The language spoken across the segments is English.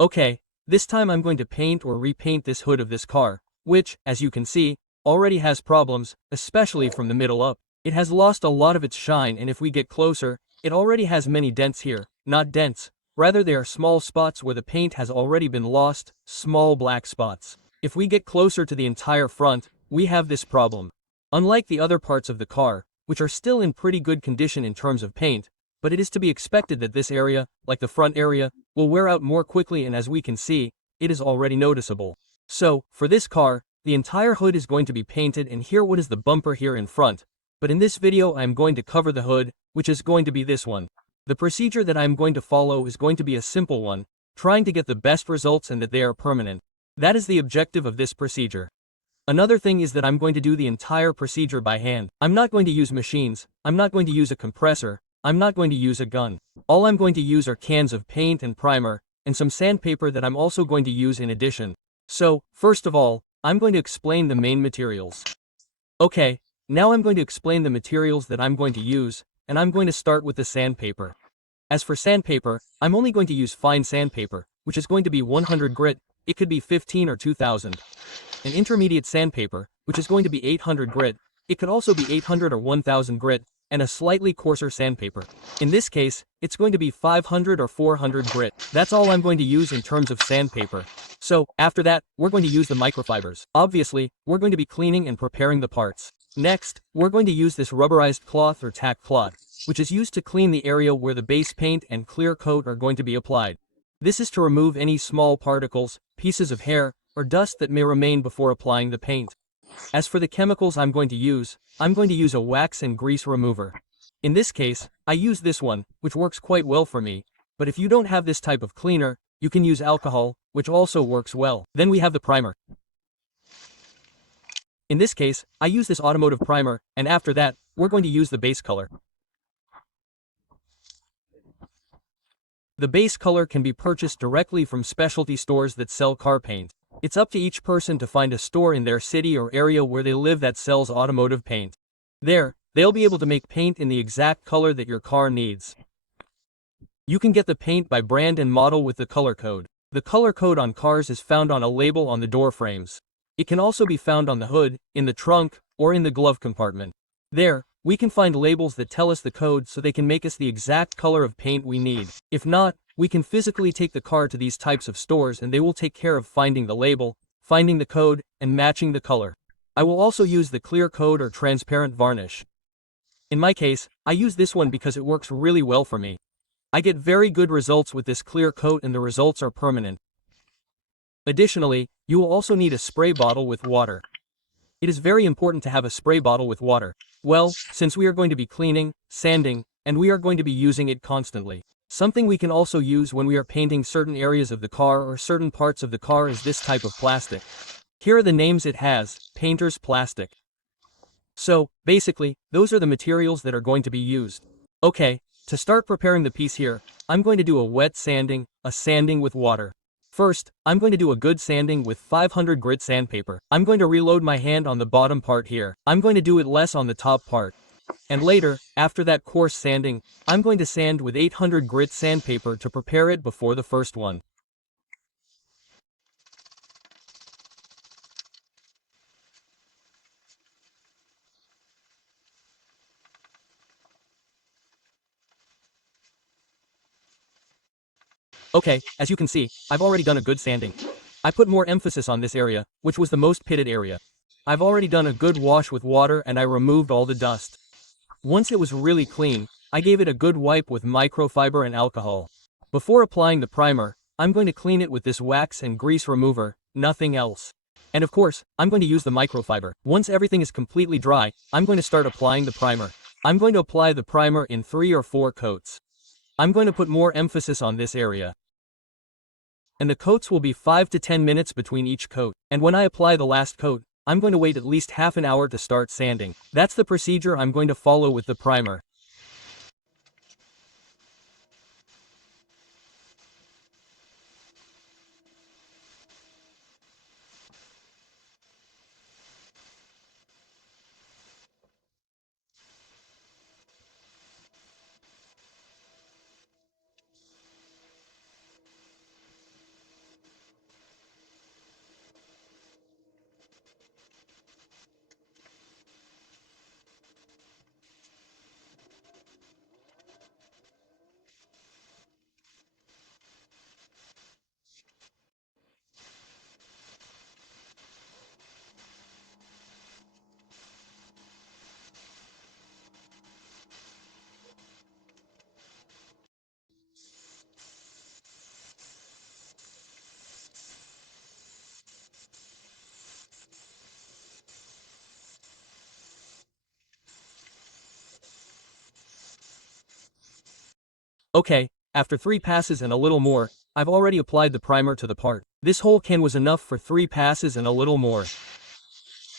Okay, this time I'm going to paint or repaint this hood of this car, which, as you can see, already has problems, especially from the middle up. It has lost a lot of its shine, and if we get closer, it already has many dents here. Not dents, rather they are small spots where the paint has already been lost, small black spots. If we get closer to the entire front, we have this problem. Unlike the other parts of the car, which are still in pretty good condition in terms of paint, but it is to be expected that this area, like the front area, will wear out more quickly, and as we can see, it is already noticeable. So, for this car, the entire hood is going to be painted, and here what is the bumper here in front. But in this video I am going to cover the hood, which is going to be this one. The procedure that I am going to follow is going to be a simple one, trying to get the best results and that they are permanent. That is the objective of this procedure. Another thing is that I'm going to do the entire procedure by hand. I'm not going to use machines, I'm not going to use a compressor, I'm not going to use a gun. All I'm going to use are cans of paint and primer, and some sandpaper that I'm also going to use in addition. So, first of all, I'm going to explain the main materials. Okay, now I'm going to explain the materials that I'm going to use, and I'm going to start with the sandpaper. As for sandpaper, I'm only going to use fine sandpaper, which is going to be 100 grit, it could be 15 or 2000. An intermediate sandpaper, which is going to be 800 grit, it could also be 800 or 1000 grit, and a slightly coarser sandpaper. In this case, it's going to be 500 or 400 grit. That's all I'm going to use in terms of sandpaper. So, after that, we're going to use the microfibers. Obviously, we're going to be cleaning and preparing the parts. Next, we're going to use this rubberized cloth or tack cloth, which is used to clean the area where the base paint and clear coat are going to be applied. This is to remove any small particles, pieces of hair, or dust that may remain before applying the paint. As for the chemicals I'm going to use a wax and grease remover. In this case, I use this one, which works quite well for me, but if you don't have this type of cleaner, you can use alcohol, which also works well. Then we have the primer. In this case, I use this Automotive primer, and after that, we're going to use the base color. The base color can be purchased directly from specialty stores that sell car paint. It's up to each person to find a store in their city or area where they live that sells automotive paint. There, they'll be able to make paint in the exact color that your car needs. You can get the paint by brand and model with the color code. The color code on cars is found on a label on the door frames. It can also be found on the hood, in the trunk, or in the glove compartment. There, we can find labels that tell us the code so they can make us the exact color of paint we need. If not, we can physically take the car to these types of stores and they will take care of finding the label, finding the code, and matching the color. I will also use the clear coat or transparent varnish. In my case, I use this one because it works really well for me. I get very good results with this clear coat and the results are permanent. Additionally, you will also need a spray bottle with water. It is very important to have a spray bottle with water. Well, since we are going to be cleaning, sanding, and we are going to be using it constantly. Something we can also use when we are painting certain areas of the car or certain parts of the car is this type of plastic. Here are the names it has, painter's plastic. So, basically, those are the materials that are going to be used. Okay, to start preparing the piece here, I'm going to do a wet sanding, a sanding with water. First, I'm going to do a good sanding with 500 grit sandpaper. I'm going to reload my hand on the bottom part here. I'm going to do it less on the top part. And later, after that coarse sanding, I'm going to sand with 800 grit sandpaper to prepare it before the first one. Okay, as you can see, I've already done a good sanding. I put more emphasis on this area, which was the most pitted area. I've already done a good wash with water and I removed all the dust. Once it was really clean, I gave it a good wipe with microfiber and alcohol. Before applying the primer, I'm going to clean it with this wax and grease remover, nothing else. And of course, I'm going to use the microfiber. Once everything is completely dry, I'm going to start applying the primer. I'm going to apply the primer in 3 or 4 coats. I'm going to put more emphasis on this area. And the coats will be 5 to 10 minutes between each coat. And when I apply the last coat, I'm going to wait at least half an hour to start sanding. That's the procedure I'm going to follow with the primer. Okay, after 3 passes and a little more, I've already applied the primer to the part. This whole can was enough for 3 passes and a little more.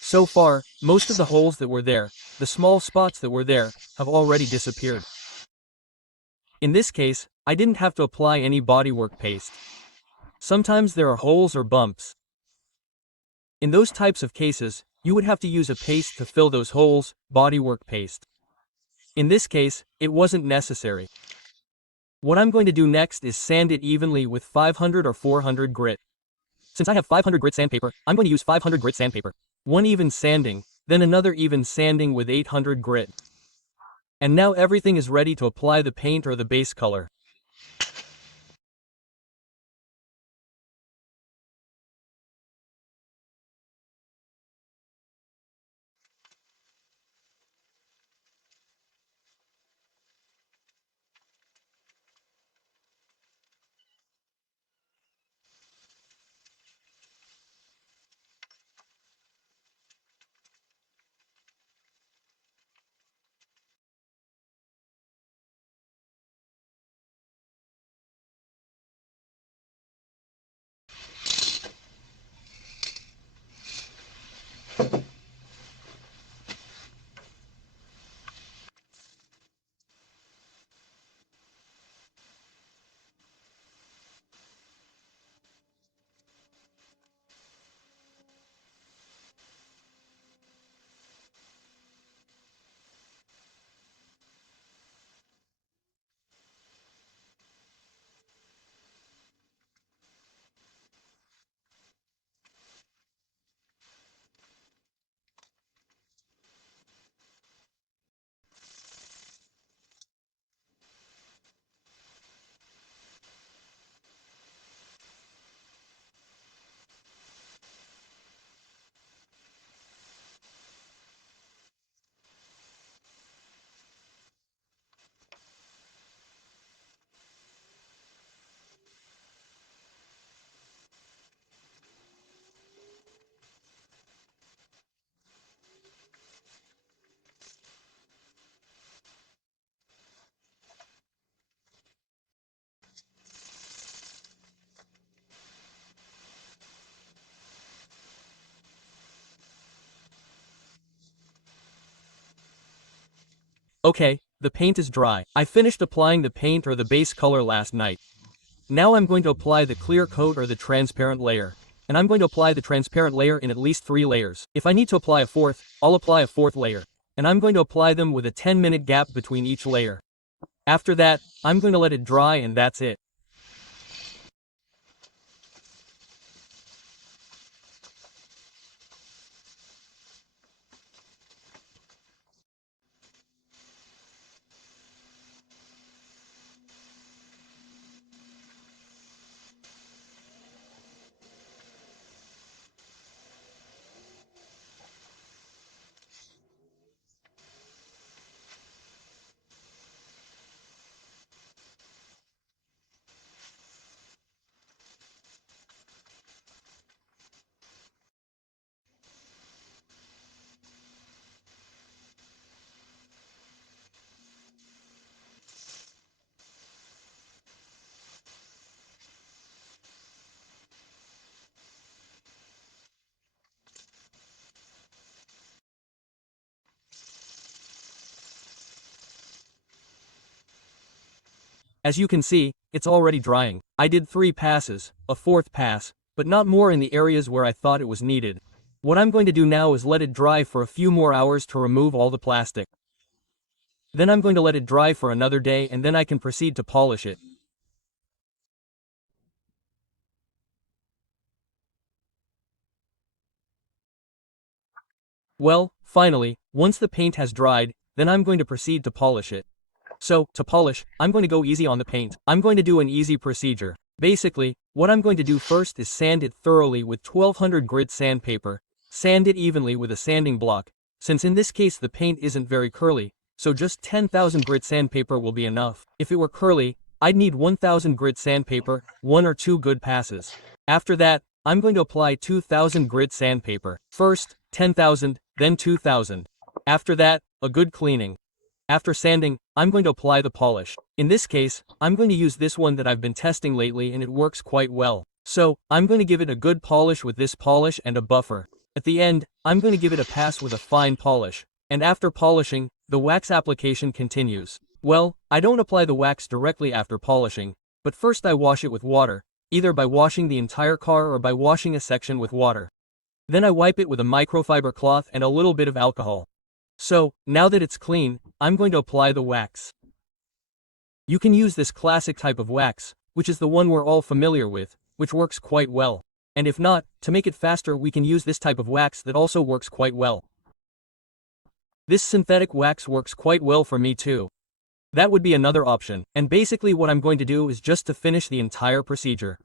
So far, most of the holes that were there, the small spots that were there, have already disappeared. In this case, I didn't have to apply any bodywork paste. Sometimes there are holes or bumps. In those types of cases, you would have to use a paste to fill those holes, bodywork paste. In this case, it wasn't necessary. What I'm going to do next is sand it evenly with 500 or 400 grit. Since I have 500 grit sandpaper, I'm going to use 500 grit sandpaper. One even sanding, then another even sanding with 800 grit. And now everything is ready to apply the paint or the base color. Okay, the paint is dry. I finished applying the paint or the base color last night. Now I'm going to apply the clear coat or the transparent layer. And I'm going to apply the transparent layer in at least 3 layers. If I need to apply a fourth, I'll apply a 4th layer. And I'm going to apply them with a 10-minute gap between each layer. After that, I'm going to let it dry and that's it. As you can see, it's already drying. I did 3 passes, a 4th pass, but not more in the areas where I thought it was needed. What I'm going to do now is let it dry for a few more hours to remove all the plastic. Then I'm going to let it dry for another day and then I can proceed to polish it. Well, finally, once the paint has dried, then I'm going to proceed to polish it. So, to polish, I'm going to go easy on the paint. I'm going to do an easy procedure. Basically, what I'm going to do first is sand it thoroughly with 1200 grit sandpaper. Sand it evenly with a sanding block, since in this case the paint isn't very curly, so just 10,000 grit sandpaper will be enough. If it were curly, I'd need 1000 grit sandpaper, 1 or 2 good passes. After that, I'm going to apply 2000 grit sandpaper. First, 10,000, then 2000. After that, a good cleaning. After sanding, I'm going to apply the polish. In this case, I'm going to use this one that I've been testing lately and it works quite well. So, I'm going to give it a good polish with this polish and a buffer. At the end, I'm going to give it a pass with a fine polish. And after polishing, the wax application continues. Well, I don't apply the wax directly after polishing, but first I wash it with water, either by washing the entire car or by washing a section with water. Then I wipe it with a microfiber cloth and a little bit of alcohol. So, now that it's clean, I'm going to apply the wax. You can use this classic type of wax, which is the one we're all familiar with, which works quite well. And if not, to make it faster we can use this type of wax that also works quite well. This synthetic wax works quite well for me too. That would be another option, and basically what I'm going to do is just to finish the entire procedure.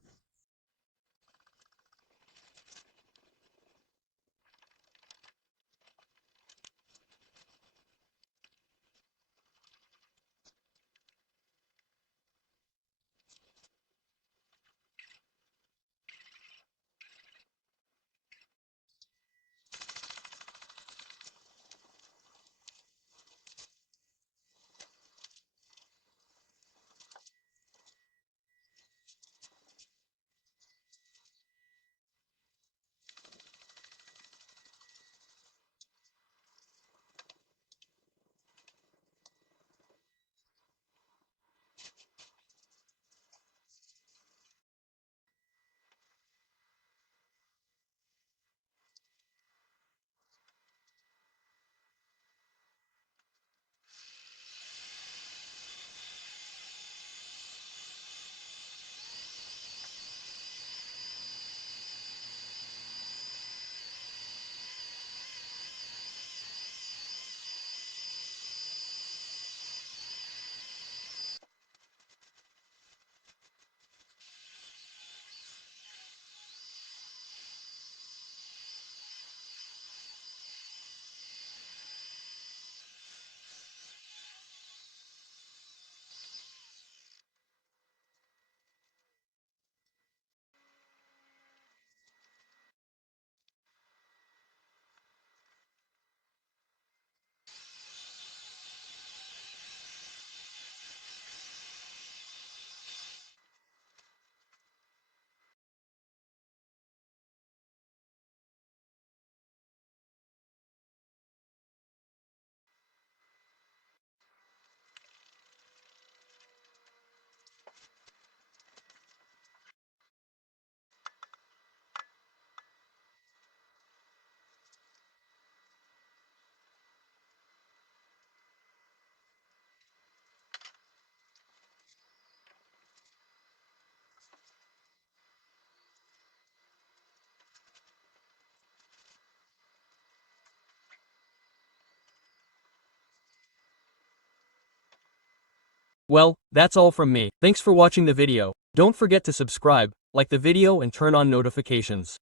Well, that's all from me. Thanks for watching the video. Don't forget to subscribe, like the video and turn on notifications.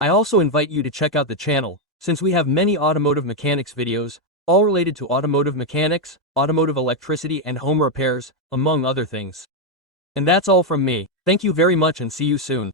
I also invite you to check out the channel, since we have many automotive mechanics videos, all related to automotive mechanics, automotive electricity and home repairs, among other things. And that's all from me. Thank you very much and see you soon.